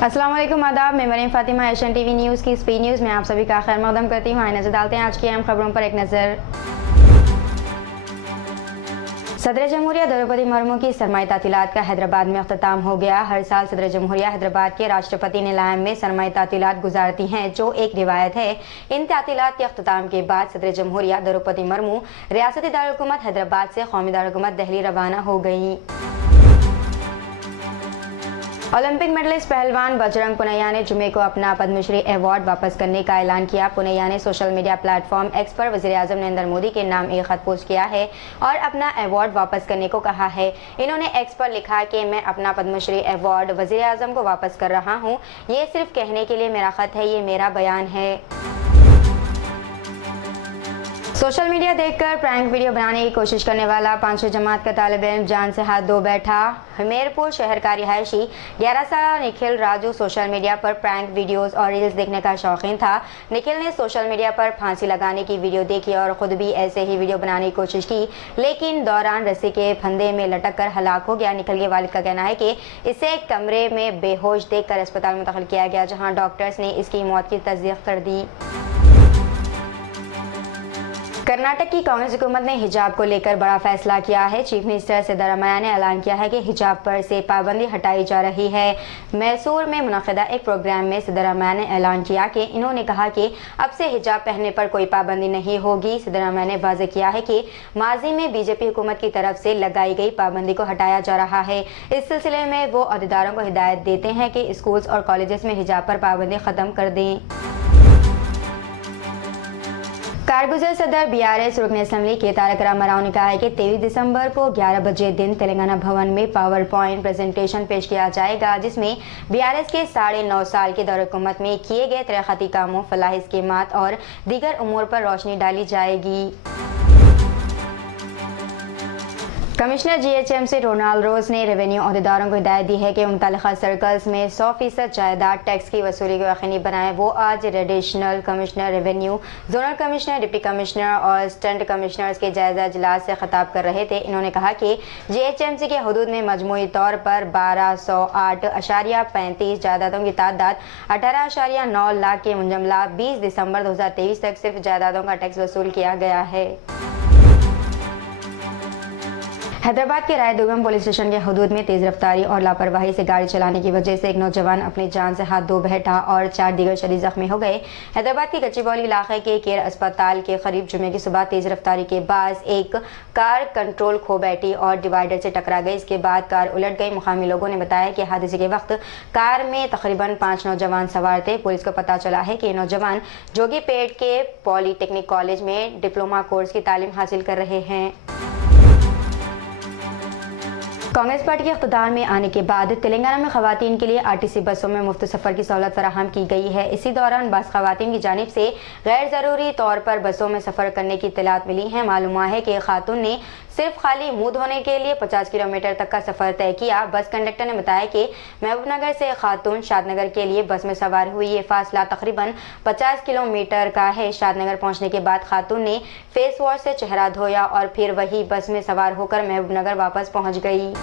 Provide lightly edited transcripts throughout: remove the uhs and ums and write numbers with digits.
अस्सलाम वालेकुम, आदाब। मैं Maryam Fatima Asian TV news की स्पीड न्यूज़ में आप सभी का खैर मकदम करती हूँ। आइए नजर डालते हैं आज की अहम खबरों पर एक नज़र। सदर जमहूरिया द्रौपदी मुर्मू की सरमाई तातीलात का हैदराबाद में अख्ताम हो गया। हर साल सदर जमहूरिया हैदराबाद के राष्ट्रपति नीलाम में सरमाई तातीलात गुजारती हैं, जो एक रिवायत है। इन तातीलात के अख्ताम के बाद सदर जमहूरिया द्रौपदी मुर्मू रियासती दारुलहुकूमत हैदराबाद से कौमी दारुलहुकूमत दिल्ली रवाना हो गई। ओलंपिक मेडलिस्ट पहलवान बजरंग पुनिया ने जुमे को अपना पद्मश्री अवार्ड वापस करने का ऐलान किया। पुनिया ने सोशल मीडिया प्लेटफॉर्म एक्स पर वज़ीर-ए-आज़म नरेंद्र मोदी के नाम एक खत पोस्ट किया है और अपना अवार्ड वापस करने को कहा है। इन्होंने एक्स पर लिखा कि मैं अपना पद्मश्री अवार्ड वज़ीर-ए-आज़म को वापस कर रहा हूँ। ये सिर्फ कहने के लिए मेरा खत है, ये मेरा बयान है। सोशल मीडिया देखकर प्रैंक वीडियो बनाने की कोशिश करने वाला 5वीं जमात का तालिब इल्म जान से हाथ धो बैठा। हमीरपुर शहर का रिहायशी 11 साल निखिल राजू सोशल मीडिया पर प्रैंक वीडियोस और रील्स देखने का शौकीन था। निखिल ने सोशल मीडिया पर फांसी लगाने की वीडियो देखी और खुद भी ऐसे ही वीडियो बनाने की कोशिश की, लेकिन दौरान रस्सी के फंदे में लटक कर हलाक हो गया। निखिल के वालिद का कहना है कि इसे एक कमरे में बेहोश देखकर अस्पताल मुंतकिल किया गया, जहाँ डॉक्टर्स ने इसकी मौत की तस्दीक कर दी। कर्नाटक की कांग्रेस हुकूमत ने हिजाब को लेकर बड़ा फैसला किया है। चीफ मिनिस्टर सिद्धरामैया ने ऐलान किया है कि हिजाब पर से पाबंदी हटाई जा रही है। मैसूर में मुनक़िदा एक प्रोग्राम में सिद्धरामैया ने ऐलान किया कि इन्होंने कहा कि अब से हिजाब पहनने पर कोई पाबंदी नहीं होगी। सिद्धरामैया ने वाज़ेह किया है कि माजी में बीजेपी हुकूमत की तरफ से लगाई गई पाबंदी को हटाया जा रहा है। इस सिलसिले में वो अहदेदारों को हिदायत देते हैं कि स्कूल्स और कॉलेजेस में हिजाब पर पाबंदी ख़त्म कर दें। कारगुजर सदर BRS रुकन असम्बली के तारक रामाराव ने कहा है कि 23 दिसंबर को 11 बजे दिन तेलंगाना भवन में पावर पॉइंट प्रेजेंटेशन पेश किया जाएगा, जिसमें BRS के 9.5 साल के दौर हुकूमत में किए गए तरक्याती कामों, फलाही स्कीमात और दीगर उमूर पर रोशनी डाली जाएगी। कमिश्नर GHMC रोनाल्ड रोज ने रेवेन्यू अहदेदारों को हिदायत दी है कि मुतल्लिका सर्कल्स में 100% जायदाद टैक्स की वसूली को यकीनी बनाएं। वो आज additional commissioner revenue, zonal commissioner, deputy commissioner और असिस्टेंट कमिश्नर्स के जायजा इजलास से खिताब कर रहे थे। इन्होंने कहा कि GHMC के हदूद में मजमूई तौर पर 1208.35 जायदादों की तादाद 18.9 लाख के मुंजमला 20 दिसंबर 2023 तक सिर्फ जायदादों का टैक्स वसूल किया गया है। हैदराबाद के राय दुर्गम पुलिस स्टेशन के हदूद में तेज रफ्तारी और लापरवाही से गाड़ी चलाने की वजह से एक नौजवान अपनी जान से हाथ धो बैठा और 4 दीगर शदीद जख्मी हो गए। हैदराबाद के गच्चीबौली इलाके के केयर अस्पताल के करीब जुमे की सुबह तेज रफ्तारी के बाद एक कार कंट्रोल खो बैठी और डिवाइडर से टकरा गई। इसके बाद कार उलट गई। मुकामी लोगों ने बताया कि हादसे के वक्त कार में तकरीबन 5 नौजवान सवार थे। पुलिस को पता चला है कि नौजवान जोगीपेट के पॉलीटेक्निक कॉलेज में डिप्लोमा कोर्स की तालीम हासिल कर रहे हैं। कांग्रेस पार्टी के इख्तिदार में आने के बाद तेलंगाना में खवातीन के लिए RTC बसों में मुफ्त सफ़र की सहूलत फराहम की गई है। इसी दौरान बस खवातीन की जानिब से गैर ज़रूरी तौर पर बसों में सफ़र करने की इत्तलात मिली है। मालूम हुआ है कि खातून ने सिर्फ खाली मुंह धोने के लिए 50 किलोमीटर तक का सफ़र तय किया। बस कंडक्टर ने बताया कि महबूबनगर से खातून शादनगर के लिए बस में सवार हुई। ये फासला तकरीबन 50 किलोमीटर का है। शादनगर पहुंचने के बाद खातून ने फेस वॉश से चेहरा धोया और फिर वही बस में सवार होकर महबूबनगर वापस पहुंच गई।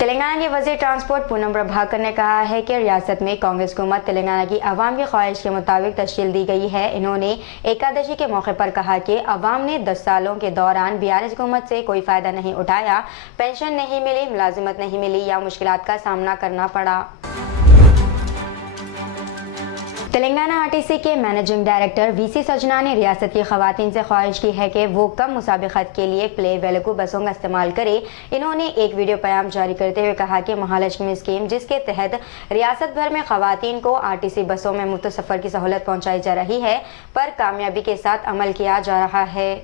तेलंगाना के वज़ीर ट्रांसपोर्ट पूनम प्रभाकर ने कहा है कि रियासत में कांग्रेस हुकूमत तेलंगाना की आवाम की ख्वाहिश के मुताबिक तश्कील दी गई है। इन्होंने एकादशी के मौके पर कहा कि आवाम ने 10 सालों के दौरान BRS हुकूमत से कोई फ़ायदा नहीं उठाया, पेंशन नहीं मिली, मुलाजिमत नहीं मिली या मुश्किलात का सामना करना पड़ा। तेलंगाना RTC के मैनेजिंग डायरेक्टर VC सजना ने रियासत की खवातीन से ख्वाहिश की है कि वो कम मुसाबिकत के लिए प्ले वेलकू बसों का इस्तेमाल करें। इन्होंने एक वीडियो पैगाम जारी करते हुए कहा कि महालक्ष्मी स्कीम, जिसके तहत रियासत भर में खवातीन को RTC बसों में मुफ्त सफ़र की सहूलत पहुँचाई जा रही है, पर कामयाबी के साथ अमल किया जा रहा है।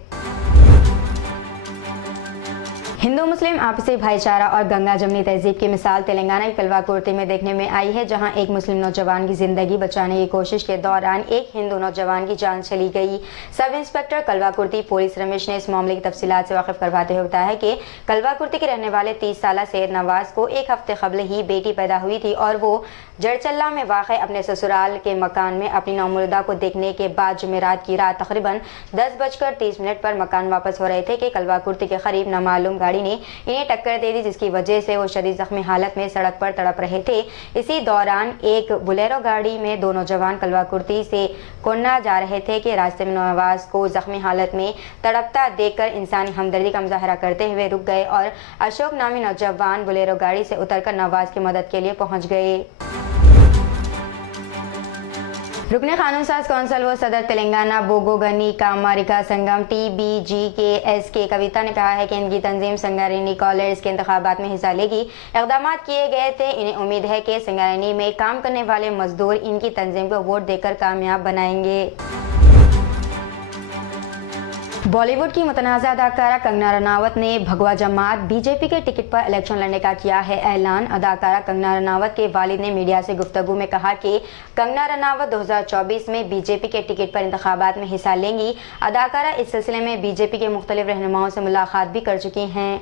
हिंदू मुस्लिम आपसी भाईचारा और गंगा जमनी तहजीब की मिसाल तेलंगाना की कलवाकुर्ती में देखने में आई है, जहां एक मुस्लिम नौजवान की जिंदगी बचाने की कोशिश के दौरान एक हिंदू नौजवान की जान चली गई। Sub inspector Kalwakurthy police Ramesh ने इस मामले की तफसीलात से वाकिफ करवाते हुए बताया कि कलवाकुर्ती के रहने वाले 30 साल सैयद नवाज को एक हफ्ते कबल ही बेटी पैदा हुई थी और वो जड़चल्ला में वाक़ अपने ससुराल के मकान में अपनी नौमुलदा को देखने के बाद जुमेरात की रात तकरीबन 10:30 पर मकान वापस हो रहे थे कि कलवाकुर्ती के करीब नामालूम गाड़ी गाड़ी ने इन्हें टक्कर दे दी, जिसकी वजह से वो शदीद जख्मी हालत में सड़क पर तड़प रहे थे। इसी दौरान एक बोलेरो गाड़ी में दो नौजवान कलवाकुर्ती से कोन्ना जा रहे थे कि रास्ते में नवाज को जख्मी हालत में तड़पता देखकर इंसानी हमदर्दी का मुजाहरा करते हुए रुक गए और अशोक नामी नौजवान बोलेरो गाड़ी से उतरकर नवाज की मदद के लिए पहुंच गए। रुकने कानून साज कौंसल व सदर तेलंगाना बोगोगनी कामारिका संगम TBGKS के कविता ने कहा है कि इनकी तंजीम संगारेनी कॉलेज के इंतखाबात में हिस्सा लेगी। इक़दाम किए गए थे। इन्हें उम्मीद है कि संगारेनी में काम करने वाले मजदूर इनकी तंजीम को वोट देकर कामयाब बनाएंगे। बॉलीवुड की मुतनाज़ा अदाकारा कंगना रनावत ने भगवा जमात बीजेपी के टिकट पर इलेक्शन लड़ने का किया है ऐलान। अदाकारा कंगना रनावत के वालिद ने मीडिया से गुफ्तगू में कहा कि कंगना रनावत 2024 में बीजेपी के टिकट पर इंतखाबात में हिस्सा लेंगी। अदाकारा इस सिलसिले में बीजेपी के मुख्तलिफ रहनुमाओं से मुलाकात भी कर चुकी हैं।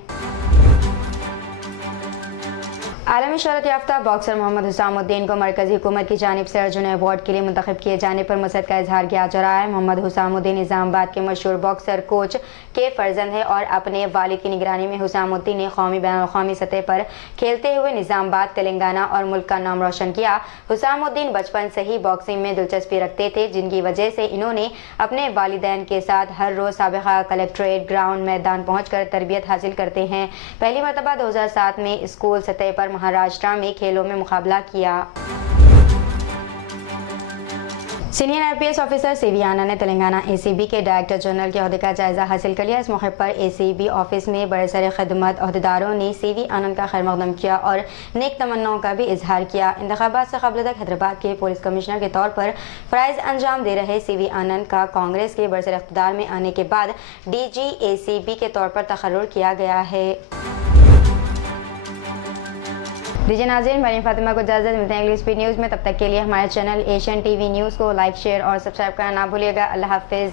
आलमी शहरत याफ्ता बॉक्सर मोहम्मद हुसामुद्दीन को मरकजी हुकूमत की जानिब से अर्जुन अवार्ड के लिए मुंतखब किए जाने पर मसरत का इजहार किया जा रहा है। मोहम्मद हुसामुद्दीन निज़ामाबाद के मशहूर बॉक्सर कोच के फर्जंद है और अपने वालिद की निगरानी में हुसामुद्दीन ने कौमी बैनुल-अक़वामी सतह पर खेलते हुए निज़ामाबाद, तेलंगाना और मुल्क का नाम रोशन किया। हुसामुद्दीन बचपन से ही बॉक्सिंग में दिलचस्पी रखते थे, जिनकी वजह से इन्होंने अपने वालिदैन के साथ हर रोज़ साबिक़ा कलेक्ट्रेट ग्राउंड मैदान पहुँच कर तरबियत हासिल करते हैं। पहली मरतबा 2007 में स्कूल सतह पर महाराष्ट्र में खेलों में मुकाबला किया। सीनियर IPS ऑफिसर CV आनंद ने तेलंगाना ACB के डायरेक्टर जनरल के ओहदे का जायजा हासिल कर लिया। इस मौके पर ACB ऑफिस में बड़े सारे खिदमत ओहदेदारों ने CV आनंद का खैर मकदम किया और नेक तमन्नाओं का भी इजहार किया। इंतखाबात से कबल तक हैदराबाद के पुलिस कमिश्नर के तौर पर फ़राइज़ अंजाम दे रहे CV आनंद का कांग्रेस के बड़े सारे इक़्तिदार में आने के बाद DG ACB के तौर पर तकर्रुर किया गया है। दीजिए नाज़रीन, मरीम फातिमा को इजाज़त, मिलते हैं अगली स्पीड न्यूज़ में। तब तक के लिए हमारे चैनल एशियन TV न्यूज़ को लाइक, शेयर और सब्सक्राइब करना ना भूलिएगा। अल्लाह हाफ़िज़।